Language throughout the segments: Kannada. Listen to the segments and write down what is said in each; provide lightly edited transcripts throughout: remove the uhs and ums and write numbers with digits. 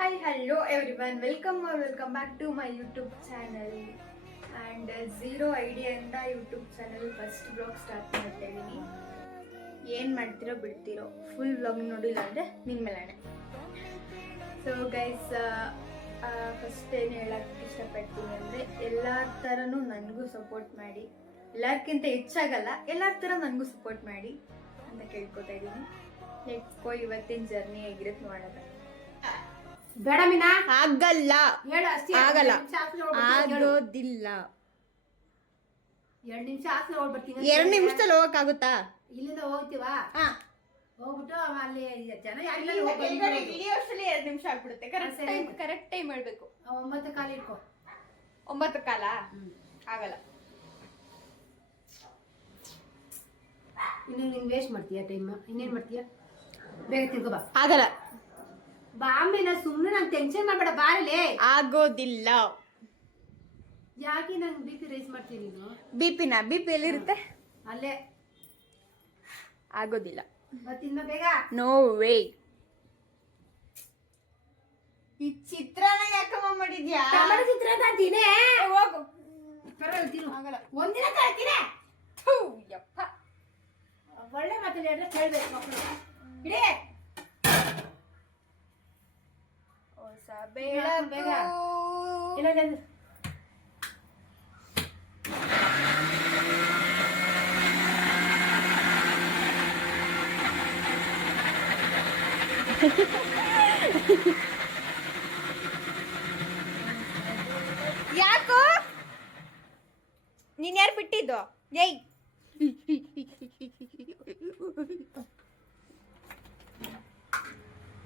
Hi, hello everyone. Welcome back to my YouTube channel. And zero idea ಇಂದ YouTube channel first blog start ಮಾಡ್ತಾ ಇದ್ದೀನಿ. ಏನು ಮಾಡ್ತಿರೋ ಬಿಡ್ತಿರೋ ಫುಲ್ ವ್ಲಾಗ್ ನೋಡಿಲ್ಲ ಅಂದರೆ ನಿಮ್ಮ ಮೇಲಾಣೆ. ಸೊ ಗೈಸ್, ಫಸ್ಟ್ ಏನು ಹೇಳಕ್ಕೆ ಇಷ್ಟಪಡ್ತೀನಿ ಅಂದರೆ ಎಲ್ಲರ ಥರನೂ ನನಗೂ ಸಪೋರ್ಟ್ ಮಾಡಿ, ಎಲ್ಲರಿಗಿಂತ ಹೆಚ್ಚಾಗಲ್ಲ, ಎಲ್ಲರ ಥರ ನನಗೂ ಸಪೋರ್ಟ್ ಮಾಡಿ ಅಂತ ಕೇಳ್ಕೊತಾ ಇದ್ದೀನಿ. ಲೆಟ್ಸ್ ಗೋ, ಇವತ್ತಿನ ಜರ್ನಿ ಹೇಗಿರುತ್ತೆ ನೋಡೋಣ. ಬೇಡ ಮೀನಾ, ಆಗಲ್ಲ, ಆಗಲ್ಲ, ಆಗೋದಿಲ್ಲ. 2 ನಿಮಿಷ ಆಸೆ ಹೋಗ್ಬರ್ತೀನಿ. 2 ನಿಮಿಷದಲ್ಲಿ ಹೋಗಕ್ಕಾಗುತ್ತಾ? ಇಲ್ಲಿಂದ ಹೋಗ್ತೀವಾ? ಹೋಗ್ಬಿಟ್ಟು ಅಲ್ಲಿ ಜನ 2 ನಿಮಿಷ ಆಗ್ಬಿಡುತ್ತೆ. ಕರೆಕ್ಟ್ ಟೈಮ್ ಹೇಳ್ಬೇಕು. 9 ಕಾಲ ಇಟ್ಕೋ. 9 ಕಾಲ ಆಗಲ್ಲ. ಇನ್ನು ನೀನ್ ವೇಸ್ಟ್ ಮಾಡ್ತೀಯ ಟೈಮ್. ಇನ್ನೇನ್ ಮಾಡ್ತೀಯ? ಬೇಗ ತಿನ್ಕೋ ಬಾ. ಆಗಲ್ಲ. ಬಾಂಬಿನ ಸುಮ್ಮನೆ ನಂಗೆ ಟೆನ್ಷನ್ ಮಾಡಬೇಡ. ಬಾರಲೇ. ಆಗೋದಿಲ್ಲ. ಯಾಕೆ ನಂಗೆ BP ರೈಸ್ ಮಾಡ್ತೀನಿ ನೀನು? ಬಿಪಿ ಎಲ್ಲಿರುತ್ತೆ? ಅಲ್ಲೇ. ಆಗೋದಿಲ್ಲ. ತಿನ್ನ ಬೇಗ. No way. ಈ ಚಿತ್ರಾನ್ನ ಯಾಕಮ್ಮ ಮಾಡಿದ್ಯಾ? ಟೊಮೆಟೊ ಚಿತ್ರಾನ್ನ ತಿನ್ನೇ. ಹೋಗು. ಪರವಾಗಿಲ್ಲ ತಿನ್ನು. ಆಗಲ್ಲ. ಒಂದಿನ ತಿನ್ನೇ. ಥೂ ಯಪ್ಪ. ಒಳ್ಳೆ ಮಾತಲ್ಲಿ ಹೇಳಿದ್ರೆ ಕೇಳ್ಬೇಕು ಮಕ್ಕಳು. ಇಡೀ ಬೇಡ ಬೇಗ. ಇಲ್ಲ ಯಾಕೋ ನೀನ್ ಯಾರು ಬಿಟ್ಟಿದ್ದು? ಏಯ್,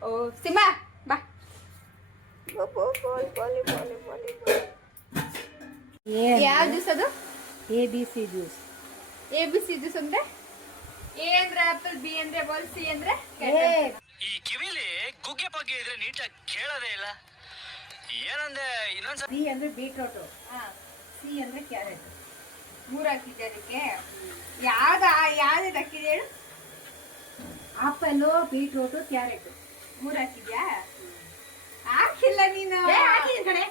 ಓ ಸಿಂಹ ಬಾ. ಯಾವ ಜ್ಯೂಸ್ ಅದು? ABC juice. ABC ಜ್ಯೂಸ್ ಅಂದ್ರೆ A ಅಂದ್ರೆ ಆಪಲ್, B ಅಂದ್ರೆ ಬಾಲ್, C ಅಂದ್ರೆ ಈ ಕಿವಿಲಿ ಗುಗ್ಗೆ ಬಗ್ಗೆ ಇದ್ರೆ ನೀಟಾಗಿ ಕೇಳೋದೇ ಇಲ್ಲ. ಏನಂದ್ರೆ ಇನ್ನೊಂದ್ಸಲ B ಅಂದ್ರೆ ಬೀಟ್ರೋಟ್, C ಅಂದ್ರೆ ಕ್ಯಾರೆಟ್. 3 ಹಾಕಿದ್ದೆ ಅದಕ್ಕೆ. ಯಾವ್ದು ಹಾಕಿದೆ ಹೇಳು? Apple, beetroot, carrot 3 ಹಾಕಿದ್ಯಾ? ಹಾಕಿಲ್ಲ ನೀನು. ಹಾಕಿದ್ದೀನಿ ಕಡೆ.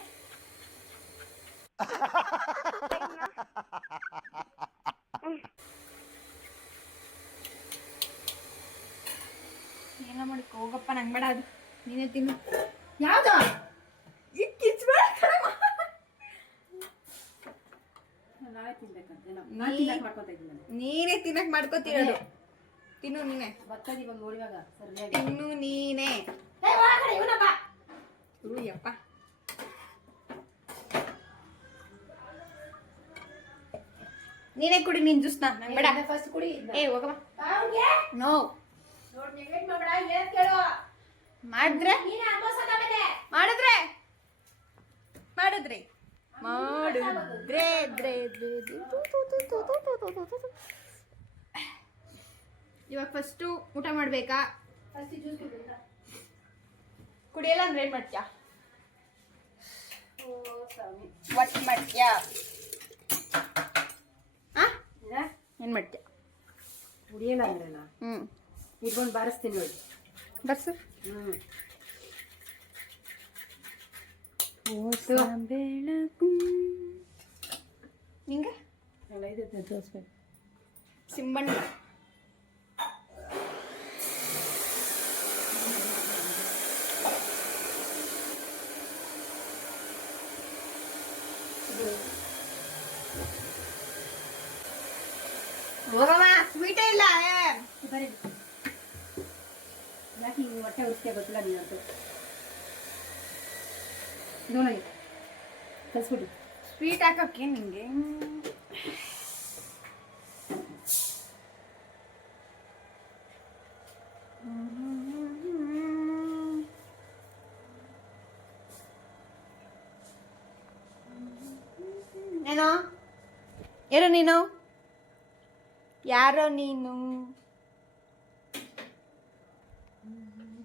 ಏನೋ ಮಾಡಿ ಹೋಗಪ್ಪ, ನಂಗೆ ಬೇಡ ಅದು. ನೀನೇ ತಿನ್ನು. ಯಾವ್ದು? ಈಗ ಕಿಚ್ಬೇಡ. ನಾಳೆ ತಿನ್ಬೇಕಂತೆ. ನಾನು ತಿನ್ನಕ್ ಮಾಡ್ಕೊತಾ ಇದ್ದೀನಿ. ನೀನೇ ತಿನ್ನಕ್ ಮಾಡ್ಕೋತಿರೋದು. ತಿನ್ನು ನೀನೆ. ಬರ್ತದೆ ಇವಾಗ ನೋಡಿವಾಗ ಸರಿಯಾಗಿ. ತಿನ್ನು ನೀನೆ. ಇವನಪ್ಪ ಯಪ್ಪ. ನೀನೇ ಕುಡಿ ನಿನ್ ಜ್ಯೂಸ್ನ. ನಂಗೆ ಬೇಡ. ಫಸ್ಟ್ ಕುಡಿ. ಏ ಹೋಗಮ್ಮ. ಅವ್ರಿಗೆ ನೋ. ನೋಡಿ ನೆಗೆಟ್ ಮಾಡಬೇಡ. ಏನ್ ಕೇಳು? ಮಾಡಿದ್ರೆ ನೀನೇ ಅನುಭವಿಸೋದ ಮೇಲೆ. ಮಾಡಿದ್ರೆ ಇವಾಗ ಫಸ್ಟು ಊಟ ಮಾಡ್ಬೇಕಾ? ಫಸ್ಟ್ ಜ್ಯೂಸ್ ಕುಡಿದ. ಕುಡಿಯಲ್ಲ ಅಂದ್ರೆ ಏನ್ ಮಾಡ್ತೀಯಾ? ಓ ಸ್ವಾಮಿ. ವಾಟ್ ಮಾಡ್ತೀಯಾ? ಏನ್ ಮಾಡ್ತೀಯ? ಕುಡಿಯಲ್ಲ ಅಂದ್ರೆ ನಾ ಇಟ್ಕೊಂಡು ಬಾರಿಸ್ತೀನಿ ನೋಡಿ. ಬರ್ಸು. ಬೆಳಕು ನಿಂಗೆ ಎಲ್ಲ ಇದೆ ತೋರಿಸ್ಬೇಕು. ಸಿಂಬಣ್ಣ ಹೋಗಮ್ಮ. ಸ್ವೀಟೇ ಇಲ್ಲ. ಬರೀ ಯಾಕೆ ಹಿಂಗೆ ಹೊಟ್ಟೆ ಉರಿಸ್ತೀಯ ಗೊತ್ತಿಲ್ಲ ನೀನಂತೂ. ನೋಡಿ ಕಲ್ಸ್ಬಿಟ್ಟು ಸ್ವೀಟ್ ಹಾಕೋಕ್ಕೆ ನಿಂಗೆ. ಏನೋ ಯಾರೋ ನೀನು? ಯಾರೋ ನೀನು?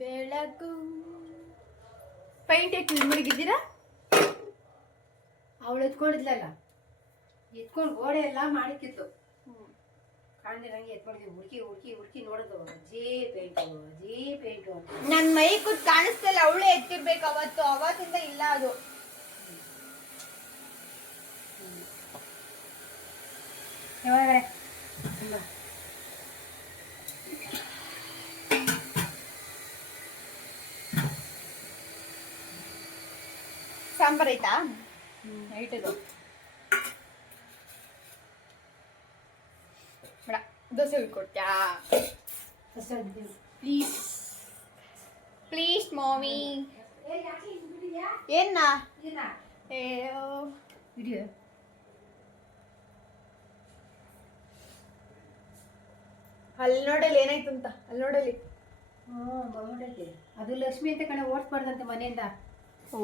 ಬೆಳಕು. ಪೈಂಟ್ ಯಾಕೆ ಮುಳುಗಿದ್ದೀರಾ? ಅವಳು ಎತ್ಕೊಂಡಿದ್ಲಲ್ಲ, ಎತ್ಕೊಂಡು ಗೋಡೆ ಎಲ್ಲ ಮಾಡಿಕ್ಕಿತ್ತು. ಕಾಣ್ದಿರಂಗೆ ಎತ್ಕೊಂಡಿದ್ದೆ. ಹುಡುಕಿ ಹುಡುಕಿ ಹುಡುಕಿ ನೋಡೋದು. ಅಜ್ಜಿ ಪೇಂಟು, ಅಜ್ಜಿ ಪೇಂಟು. ನನ್ನ ಮೈ ಕೂತ್ ಕಾಣಿಸ್ತಲ್ಲ. ಇಲ್ಲ, ಅವಳೇ ಎತ್ತಿರ್ಬೇಕು ಅವತ್ತು, ಅವತ್ತಿಂದ ಇಲ್ಲ ಅದು. ಯಾವಾಗರೆ ಸಾಂಬಾರ್ ಐತಾ ನೈಟದು? ಬೇಡ, ದೋಸೆ ಉಳ್ಕೊಡ್ತ್ಯಾ ಪ್ಲೀಸ್ ಪ್ಲೀಸ್ ಮಾಮಿ. ಏನ್ನ ಅಲ್ಲಿ ನೋಡಲಿ ಏನಾಯ್ತು ಅಂತ, ಅಲ್ಲಿ ನೋಡಲಿ. ಅದು ಲಕ್ಷ್ಮಿ ಅಂತ ಕಣ ಓಡಿಸ್ಬಾರ್ದಂತೆ ಮನೆಯಿಂದ. ಓ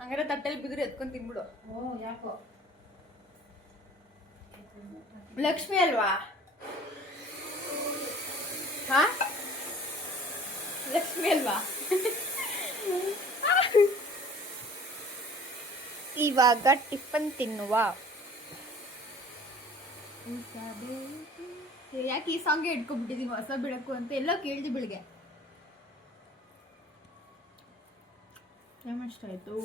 ಹಂಗಾರೆ ತಟ್ಟೆಲಿ ಬಿದ್ರೆ ಎತ್ಕೊಂಡು ತಿನ್ಬಿಡು. ಯಾಕೋ ಲಕ್ಷ್ಮಿ ಅಲ್ವಾ? ಹಾ ಲಕ್ಷ್ಮಿ ಅಲ್ವಾ? ಇವಾಗ ಟಿಫನ್ ತಿನ್ನುವ. ಯಾಕೆ ಈ ಸಾಂಗ್ ಇಟ್ಕೊಂಡ್ಬಿಟ್ಟಿದೀವಿ ಹೊಸ ಬೆಳಕು ಅಂತ ಎಲ್ಲ ಕೇಳಿದೆ ಬೆಳಿಗ್ಗೆ. ಏನಿಷ್ಟ ಆಯ್ತು?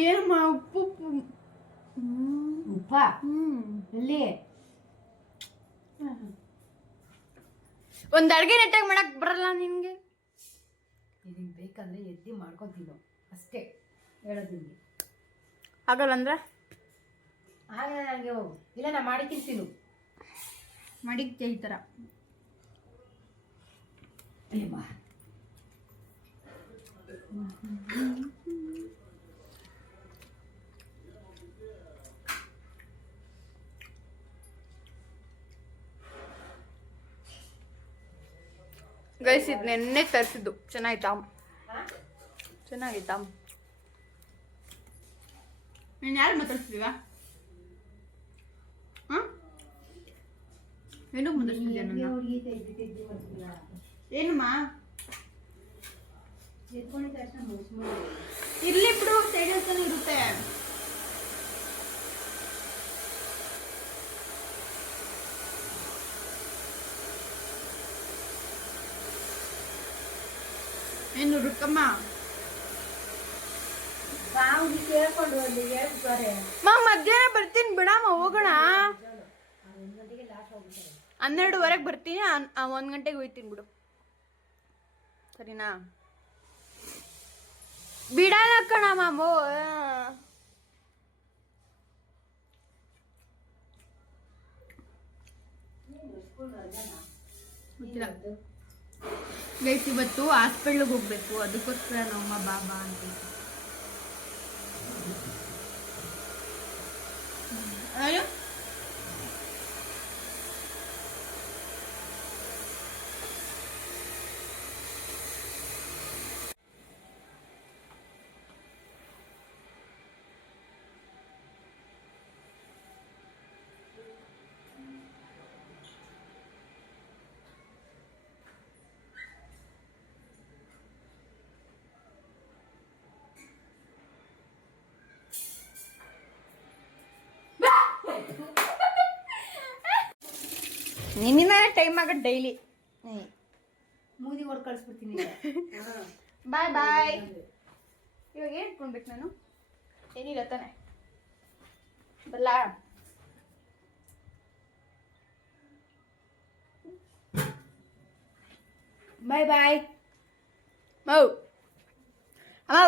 ಏನಮ್ಮ ಉಪ್ಪು ಉಪ್ಪ ಎಲ್ಲಿ ಒಂದ್ ಅಡ್ಗೆ ನೆಟ್ಟಾಗಿ ಮಾಡಕ್ ಬರಲ್ಲ ನಿನ್ಗೆ? ಇದಕ್ಕೆ ಬೇಕಂದ್ರೆ ಎದ್ದಿ ಮಾಡ್ಕೊತೀನೋ ಅಷ್ಟೇ ಹೇಳೋದು ನಿಮಗೆ. ಆಗಲ್ಲ ಅಂದ್ರೆ ಆಗಲ್ಲ ನನಗೆ. ಇಲ್ಲ ನಾ ಮಾಡಿ ತಿಂತೀನಿ. ಮಾಡಿದ್ದೆ ಈ ಥರ. ಗೈಸ್ ಇದು ನೆನ್ನೆ ತರಿಸಿದ್ದು. ಚೆನ್ನಾಯ್ತಾ? ಚೆನ್ನಾಗಿತ್ತಾ? ನೀನು ಯಾರು ಮಾತಾಡ್ತಿದ್ದೀವ? ಹಾಂ ಏನಕ್ಕೆ ಮಾತಾಡ್ತಿದ್ಯಾ ನನ್ನ? ಏನಮ್ಮ ಇರ್ಲಿ ಬಿಡು, ಸೈಡ್ ಇರುತ್ತೆ. ಏನು ರುಕ್ಕಮ್ಮ ಕೇಳ್ಕೊಂಡು ಒಂದು ಹೇಳ್ತಾರೆ. ಮಧ್ಯಾಹ್ನ ಬರ್ತೀನಿ ಬಿಡಮ್ಮ, ಹೋಗೋಣ. 12:30 ಬರ್ತೀನಿ. 1 ಗಂಟೆಗೆ ಹೋಗ್ತೀನಿ ಬಿಡು, ಸರಿನಾ? ಬಿಡಲ್ಲ ಕಣ ಮಾಮು. ಗೊತ್ತಿಲ್ಲ ಗೈಸ್, ಇವತ್ತು ಹಾಸ್ಪಿಟ್ಲಿಗೆ ಹೋಗ್ಬೇಕು, ಅದಕ್ಕೋಸ್ಕರ ನಮ್ಮಮ್ಮ ಬಾಬಾ ಅಂತ. ಅಯ್ಯೋ ನಿನ್ನ ಟೈಮ್ ಆಗತ್ತೆ ಡೈಲಿ. ಮೂದಿ ಹೊಡ್ ಕಳಿಸ್ಬಿಡ್ತೀನಿ. ಬಾಯ್ ಬಾಯ್. ಇವಾಗ ಏನು ಇಟ್ಕೊಳ್ಬೇಕು ನಾನು? ಏನಿಲ್ಲ ತಾನೆ? ಬಲ್ಲ ಬಾಯ್ ಬಾಯ್. ಮೌ ಅಮ್ಮ,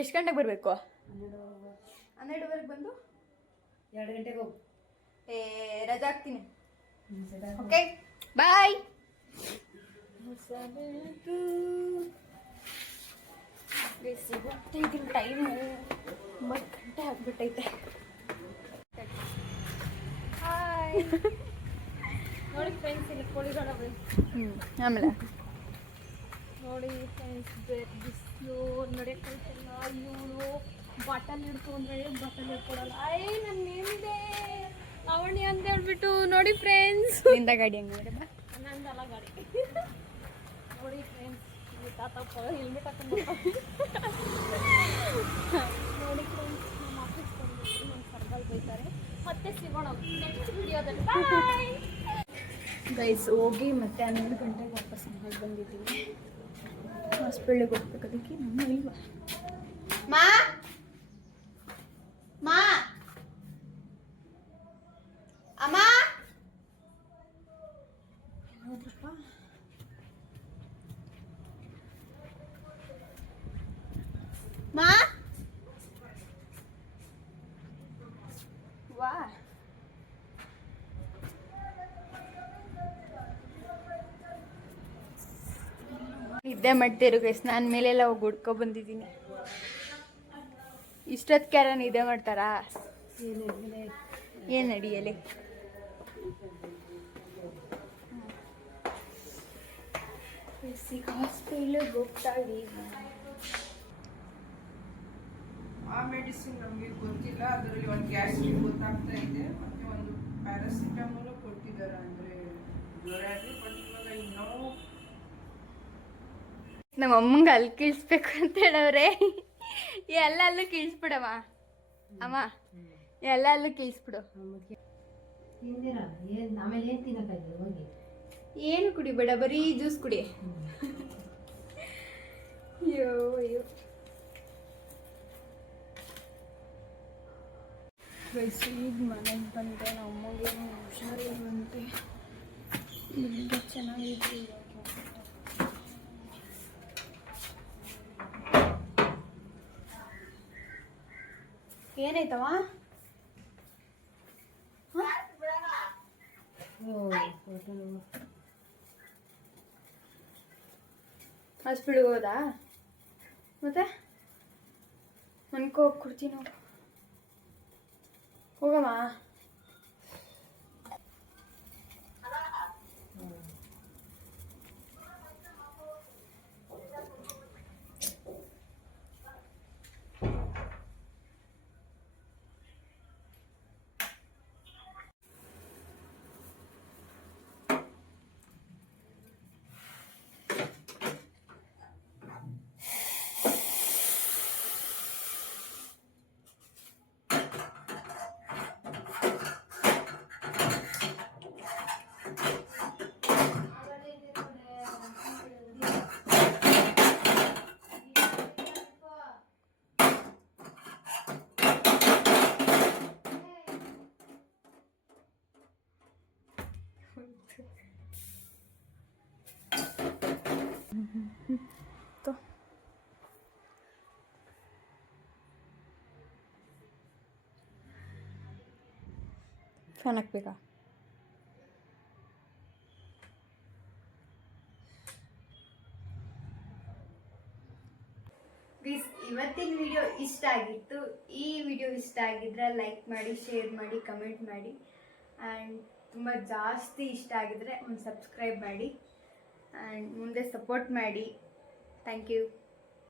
ಎಷ್ಟು ಗಂಟೆಗೆ ಬರಬೇಕು? 12:30 ಬಂದು 2 ಗಂಟೆಗೆ ಹೋಗು. ರಜಾ ಹಾಕ್ತೀನಿ. Okay bye. ಹೋಗ್ತಾಯಿದ್ದೀನಿ. ಟೈಮು 9 ಗಂಟೆ ಆಗ್ಬಿಟ್ಟೈತೆ. ಹಾಯ್ ನೋಡಿ ಫ್ರೆಂಡ್ಸ್, ಇಲ್ಲಿ ಕೋಳಿಗಳು. ಆಮೇಲೆ ನೋಡಿ ಫ್ರೆಂಡ್ಸ್, ಬಿಸಿಲು ನಡೆಯಕ್ಕಲ್ಲ. ಇವಳು ಬಾಟಲ್ ಹಿಡ್ಕೊಂಡ್ರೆ ಬಾಟಲ್ ಹಿಡ್ಕೊಡಲ್ಲ. ನನ್ನ ನಿಂದೆ ಅವಣಿ ಅಂತ ಹೇಳ್ಬಿಟ್ಟು ನೋಡಿ ಫ್ರೆಂಡ್ಸ್. ನಿಂದ ಗಾಡಿ ಹಂಗೆ ನಂದಲ್ಲ ಗಾಡಿ. ನೋಡಿ ಫ್ರೆಂಡ್ಸ್, ತಾತಪ್ಪ ಹೆಲ್ಮೆಟ್ ಹಾಕೊಂಡು ನೋಡಿ ಫ್ರೆಂಡ್ಸ್, ನಮ್ಮ ಆಫೀಸ್ ಬಂದ್ಬಿಟ್ಟು ನಮ್ಮ ಸರ್ಕಲ್ ಬೈತಾರೆ. ಮತ್ತೆ ಸಿಗೋಣ ನೆಕ್ಸ್ಟ್ ವಿಡಿಯೋದಲ್ಲಿ. ಬಾಯ್. ಗೈಸ್ ಹೋಗಿ ಮತ್ತೆ 12 ಗಂಟೆಗೆ ವಾಪಸ್ ಮನೆಗೆ ಬಂದಿದ್ದೀವಿ. ಹಾಸ್ಪಿಟ್ಲಿಗೆ ಹೋಗ್ಬೇಕು, ಅದಕ್ಕೆ ನಮ್ಮ ಇಲ್ವಾ ಮಾ ಮಾ ಅಮ್ಮ ಹೌದ್ರಪ್ಪ. ಮಾ ವಾ ನಿದ್ದೆ ಮಾಡ್ತಿರು ಗೈಸ್. ನಾನು ಮೇಲೆಲ್ಲ ಹೋಗಿ ಹುಡ್ಕೊ ಬಂದಿದ್ದೀನಿ. ಇಷ್ಟೊತ್ತಿಗೆ ಯಾರ ನಿದ್ದೆ ಮಾಡ್ತಾರಾ? ಏನು ನಡಿಯಲಿ. ಹಾಸ್ಪಿಟ್ಲಿಗೆ ಹೋಗ್ತಾ ಇದ್ದೀವಿ. ಆ ಮೆಡಿಸಿನ್ ನಮಗೆ ಗೊತ್ತಿಲ್ಲ, ಅದರಲ್ಲಿ ಒಂದು ಗ್ಯಾಸ್ಟ್ರಿಕ್ ಗೊತ್ತಾಗ್ತಾ ಇದೆ, ಮತ್ತೆ ಒಂದು ಪ್ಯಾರಾಸಿಟಮಾಲ್ ಕೊಟ್ಟಿದ್ದಾರೆ ಅಂದರೆ ಜ್ವರ ಆಗಿ. ಬಟ್ ಇವಾಗ ಇನ್ನೂ ನಮ್ಮ ಅಮ್ಮಂಗೆ ಅಲ್ಲಿ ಕೀಳ್ಸ್ಬೇಕು ಅಂತ ಹೇಳವ್ರೆ. ಎಲ್ಲ ಅಲ್ಲೂ ಕೀಳ್ಸ್ಬಿಡಮ್ಮ ಅಮ್ಮ, ಎಲ್ಲ ಅಲ್ಲೂ ಕೀಳ್ಸ್ಬಿಡು. ಆಮೇಲೆ ಏನು ತಿನ್ನಕ್ಕಾಗಿದೆ ಹೋಗಿ. ಏನು ಕುಡಿಬೇಡ, ಬರೀ ಜ್ಯೂಸ್ ಕುಡಿ. ಅಯ್ಯೋ ಅಯ್ಯೋ ವಯಸ್ಸು. ಈಗ ಮನೆಗೆ ಬಂದೆ. ನಮ್ಮ ಅಮ್ಮಗೇನು ಹುಷಾರಿಲ್ವಂತೆ. ಈಗ ಚೆನ್ನಾಗಿತ್ತು. ಏನಾಯ್ತವ? ಹಾಸ್ಪಿಟ್ಲಿಗೆ ಹೋದಾ? ಮತ್ತೆ ಅನ್ಕೋ ಕೊಡ್ತೀನಿ, ಹೋಗಮ್ಮ. ಫ್ಯಾನ್ ಹಾಕ್ಬೇಕಾ? ಇವತ್ತಿನ ವಿಡಿಯೋ ಇಷ್ಟ ಆಗಿತ್ತು. ಈ ವಿಡಿಯೋ ಇಷ್ಟ ಆಗಿದ್ರೆ ಲೈಕ್ ಮಾಡಿ, ಶೇರ್ ಮಾಡಿ, ಕಮೆಂಟ್ ಮಾಡಿ. ಆ್ಯಂಡ್ ತುಂಬ ಜಾಸ್ತಿ ಇಷ್ಟ ಆಗಿದ್ರೆ ಒಂದು ಸಬ್ಸ್ಕ್ರೈಬ್ ಮಾಡಿ ಆ್ಯಂಡ್ ಮುಂದೆ ಸಪೋರ್ಟ್ ಮಾಡಿ. Thank you.